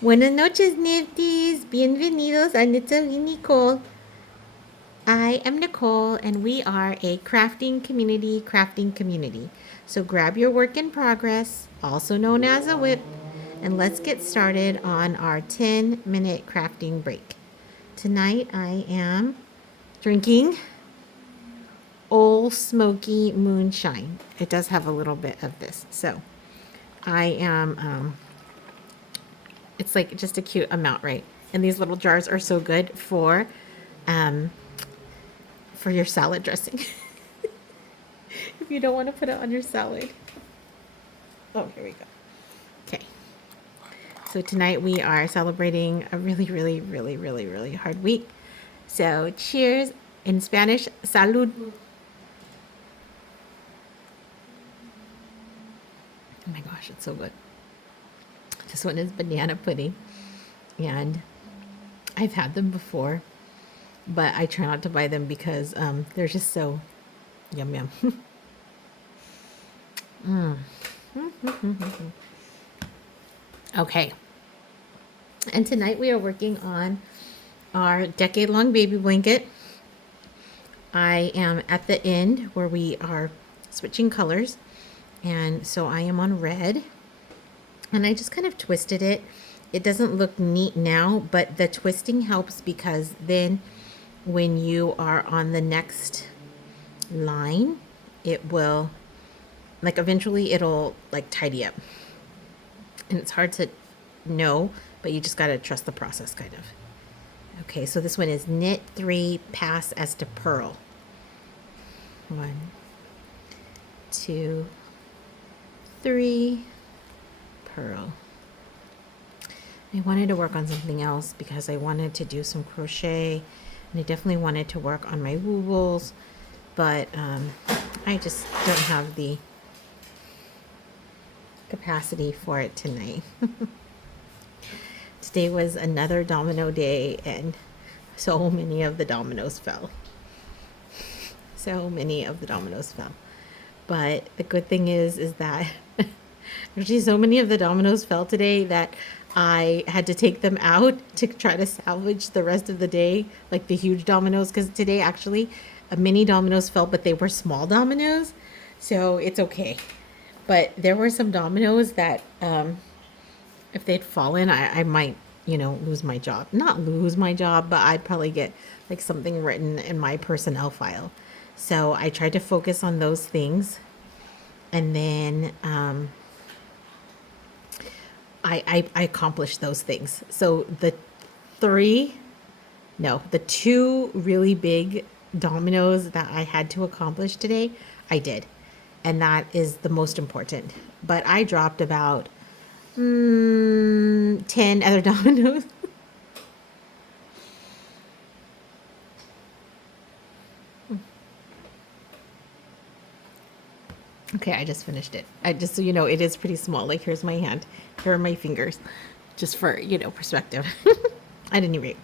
Buenas noches, Nifties. Bienvenidos a Nitza y Nicole. I am Nicole, and we are a crafting community. So grab your work in progress, also known as a whip, and let's get started on our 10-minute crafting break. Tonight I am drinking Old Smoky Moonshine. It does have a little bit of this. So I am it's like just a cute amount, right? And these little jars are so good um, for your salad dressing. If you don't want to put it on your salad. Oh, here we go. Okay. So tonight we are celebrating a really hard week. So cheers in Spanish, salud. Oh my gosh, it's so good. This one is banana pudding. And I've had them before, but I try not to buy them because they're just so yum yum. Okay. And tonight we are working on our decade-long baby blanket. I am at the end where we are switching colors. And so I am on red. And I just kind of twisted it. It doesn't look neat now, but the twisting helps because then when you are on the next line, it will, like, eventually it'll like tidy up. And it's hard to know, but you just got to trust the process, kind of. Okay, so this one is knit 3, pass as to purl. 1, 2, 3, purl. I wanted to work on something else because I wanted to do some crochet, and I definitely wanted to work on my woobles, but I just don't have the capacity for it tonight. Today was another domino day, and so many of the dominoes fell. So many of the dominoes fell. But the good thing is that actually so many of the dominoes fell today that I had to take them out to try to salvage the rest of the day, like the huge dominoes, because today actually mini dominoes fell, but they were small dominoes, so it's okay. But there were some dominoes that if they'd fallen, I might, lose my job. Not lose my job, but I'd probably get like something written in my personnel file. So I tried to focus on those things. And then I accomplished those things. So the two really big dominoes that I had to accomplish today, I did. And that is the most important. But I dropped about 10 other dominoes. Okay, I just finished it. So you know, it is pretty small. Like, here's my hand. Here are my fingers. Just for, perspective. At any rate.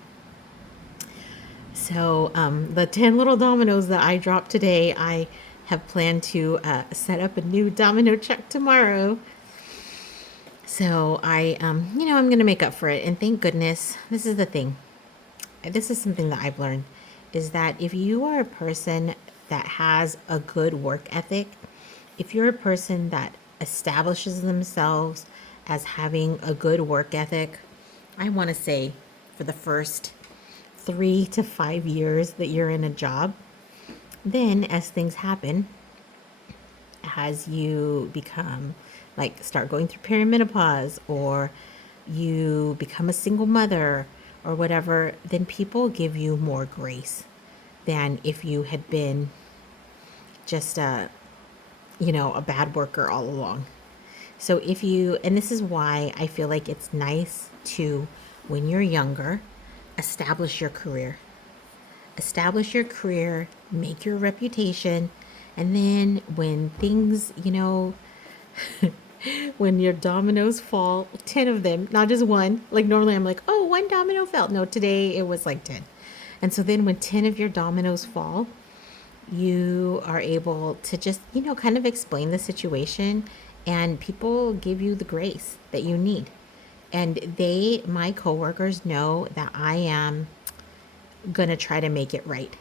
So the 10 little dominoes that I dropped today, I have planned to set up a new domino truck tomorrow. So I'm going to make up for it. And thank goodness, this is the thing. This is something that I've learned, is that if you are a person that has a good work ethic, if you're a person that establishes themselves as having a good work ethic, I want to say for the first 3 to 5 years that you're in a job, then as things happen, as you become, like, start going through perimenopause, or you become a single mother or whatever, then people give you more grace than if you had been just a bad worker all along. So and this is why I feel like it's nice to, when you're younger, establish your career. Establish your career, make your reputation, and then when things, when your dominoes fall, 10 of them, not just one. Like, normally I'm like, oh, one domino fell. No, today it was like 10. And so then when 10 of your dominoes fall, you are able to just, kind of explain the situation, and people give you the grace that you need. And my coworkers know that I am going to try to make it right.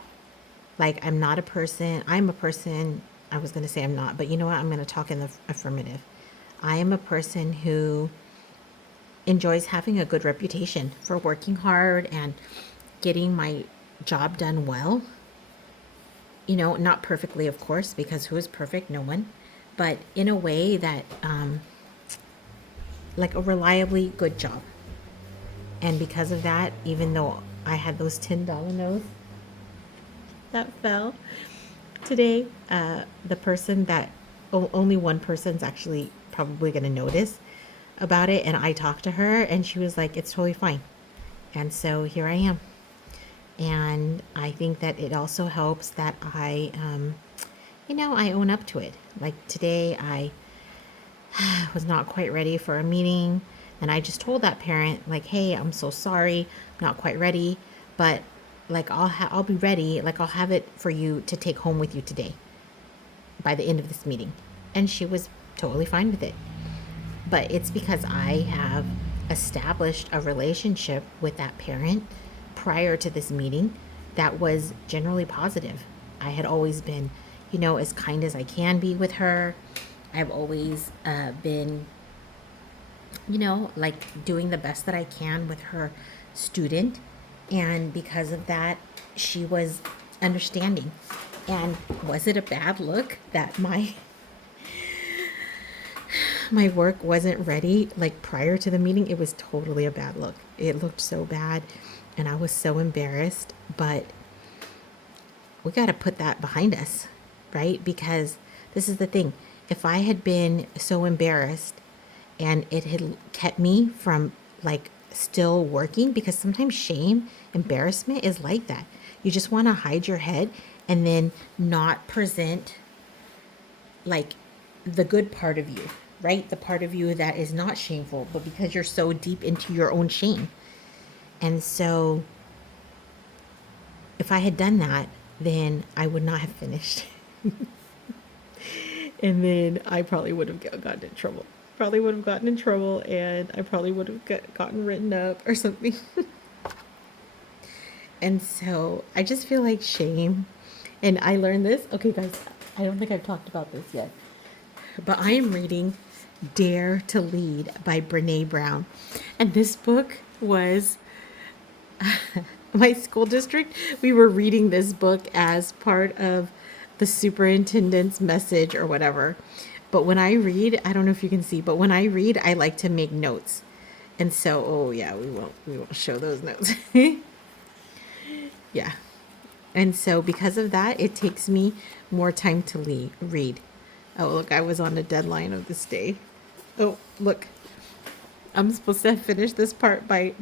Like, I'm a person, I was going to say I'm not, but you know what? I'm going to talk in the affirmative. I am a person who enjoys having a good reputation for working hard and getting my job done well. Not perfectly, of course, because who is perfect? No one. But in a way that, like a reliably good job. And because of that, even though I had those 10 dominoes that fell today, the person that, only one person's actually probably going to notice about it. And I talked to her and she was like, it's totally fine. And so here I am. And I think that it also helps that I own up to it. Like today, I was not quite ready for a meeting. And I just told that parent, like, hey, I'm so sorry, I'm not quite ready, but like I'll be ready. Like I'll have it for you to take home with you today by the end of this meeting. And she was totally fine with it. But it's because I have established a relationship with that parent prior to this meeting that was generally positive. I had always been, as kind as I can be with her. I've always been, like doing the best that I can with her student. And because of that, she was understanding. And was it a bad look that my work wasn't ready like prior to the meeting? It was totally a bad look. It looked so bad and I was so embarrassed, but we got to put that behind us, right? Because this is the thing. If I had been so embarrassed and it had kept me from like still working, because sometimes shame, embarrassment is like that. You just want to hide your head and then not present like the good part of you, right? The part of you that is not shameful, but because you're so deep into your own shame. And so if I had done that, then I would not have finished. And then I probably would have gotten in trouble. And I probably would have gotten written up or something. And so I just feel like shame. And I learned this. Okay, guys, I don't think I've talked about this yet. But I am reading Dare to Lead by Brene Brown. And this book was my school district. We were reading this book as part of the superintendent's message or whatever. But when I read, I don't know if you can see, but when I read, I like to make notes. And so, oh yeah, we won't show those notes. Yeah. And so because of that, it takes me more time to read. Oh, look, I was on the deadline of this day. Oh, look. I'm supposed to finish this part by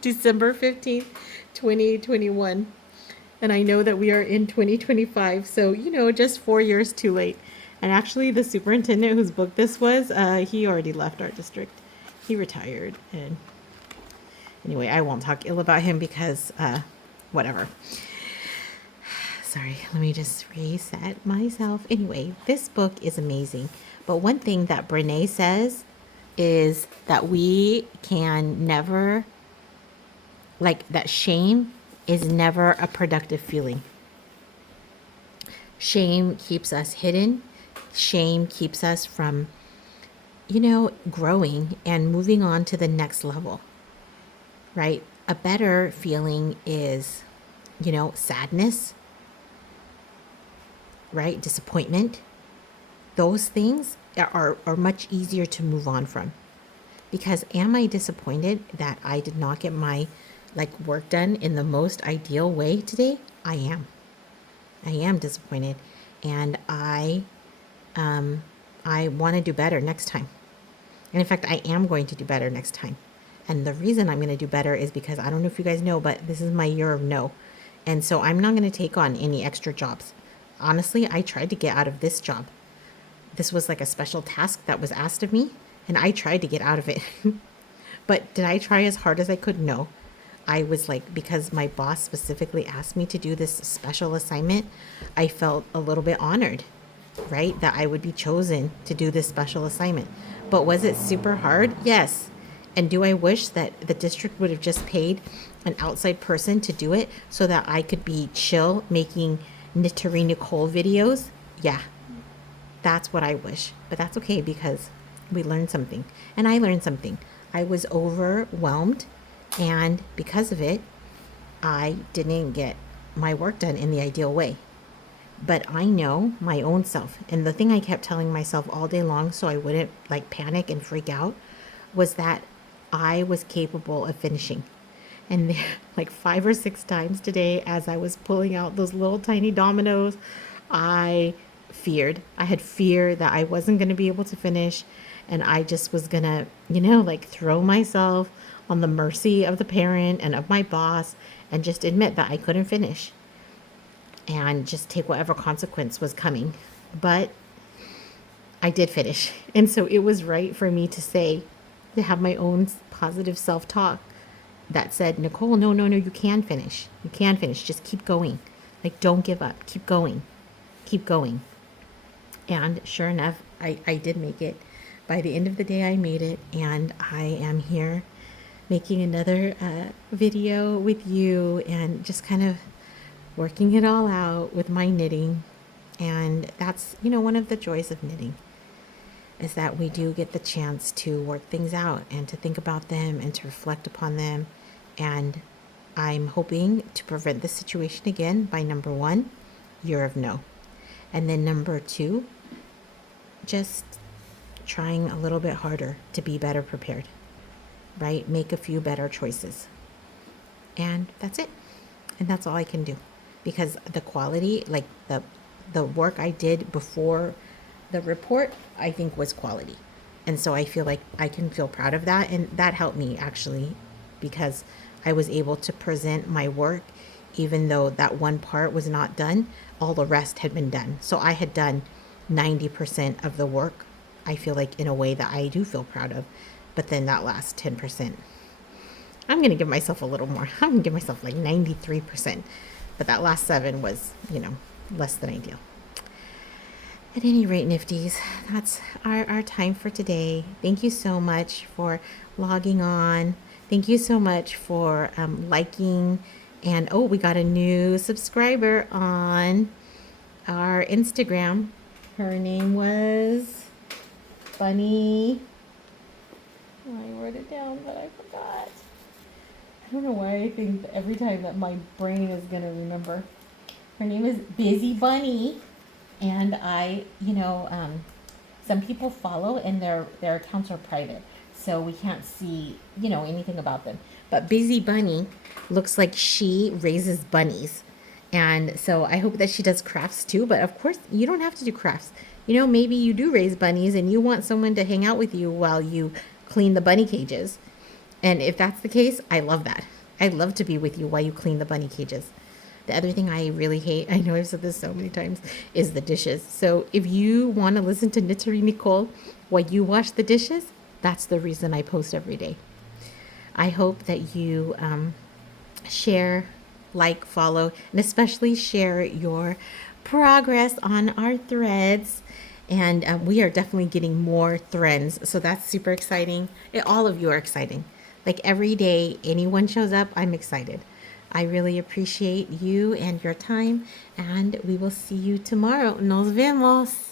December 15th, 2021. And I know that we are in 2025. So, just 4 years too late. And actually, the superintendent whose book this was, he already left our district. He retired. And anyway, I won't talk ill about him because whatever. Sorry, let me just reset myself. Anyway, this book is amazing. But one thing that Brene says is that we can never, like, that shame is never a productive feeling. Shame keeps us hidden. Shame keeps us from, growing and moving on to the next level, right? A better feeling is, sadness, right? Disappointment. Those things are much easier to move on from. Because am I disappointed that I did not get my work done in the most ideal way today? I am. I am disappointed, and I want to do better next time. And in fact, I am going to do better next time. And the reason I'm going to do better is because I don't know if you guys know, but this is my year of no. And so I'm not going to take on any extra jobs. Honestly, I tried to get out of this job. This was like a special task that was asked of me, and I tried to get out of it. But did I try as hard as I could? No. I was because my boss specifically asked me to do this special assignment, I felt a little bit honored, right? That I would be chosen to do this special assignment. But was it super hard? Yes. And do I wish that the district would have just paid an outside person to do it so that I could be chill making Knittery Nicole videos? Yeah, that's what I wish. But that's okay because we learned something. And I learned something. I was overwhelmed, and because of it, I didn't get my work done in the ideal way. But I know my own self. And the thing I kept telling myself all day long so I wouldn't like panic and freak out was that I was capable of finishing. And there, like 5 or 6 times today, as I was pulling out those little tiny dominoes, I feared. I had fear that I wasn't going to be able to finish. And I just was going to, like throw myself on the mercy of the parent and of my boss and just admit that I couldn't finish and just take whatever consequence was coming. But I did finish. And so it was right for me to say, to have my own positive self talk that said, Nicole, no, no, no, you can finish. You can finish. Just keep going. Like, don't give up. Keep going. Keep going. And sure enough, I did make it. By the end of the day, I made it. And I am here making another video with you and just kind of working it all out with my knitting. And that's, one of the joys of knitting is that we do get the chance to work things out and to think about them and to reflect upon them. And I'm hoping to prevent this situation again by number 1, year of no. And then number 2, just trying a little bit harder to be better prepared, right? Make a few better choices. And that's it. And that's all I can do. Because the quality, like the work I did before the report, I think was quality. And so I feel like I can feel proud of that. And that helped me actually because I was able to present my work, even though that one part was not done, all the rest had been done. So I had done 90% of the work, I feel like, in a way that I do feel proud of. But then that last 10%, I'm going to give myself a little more. I'm going to give myself like 93%. But that last 7 was, less than ideal. At any rate, Nifties, that's our time for today. Thank you so much for logging on. Thank you so much for liking. And we got a new subscriber on our Instagram. Her name was Bunny. I wrote it down, but I forgot. I don't know why I think every time that my brain is going to remember. Her name is Busy Bunny. And I, some people follow and their accounts are private. So we can't see, anything about them. But Busy Bunny looks like she raises bunnies. And so I hope that she does crafts too. But of course, you don't have to do crafts. Maybe you do raise bunnies and you want someone to hang out with you while you clean the bunny cages. And if that's the case, I love that. I'd love to be with you while you clean the bunny cages. The other thing I really hate, I know I've said this so many times, is the dishes. So if you want to listen to Knittery Nicole while you wash the dishes, that's the reason I post every day. I hope that you share, like, follow, and especially share your progress on our threads. And we are definitely getting more threads. So that's super exciting. All of you are exciting. Like every day anyone shows up, I'm excited. I really appreciate you and your time, and we will see you tomorrow. Nos vemos.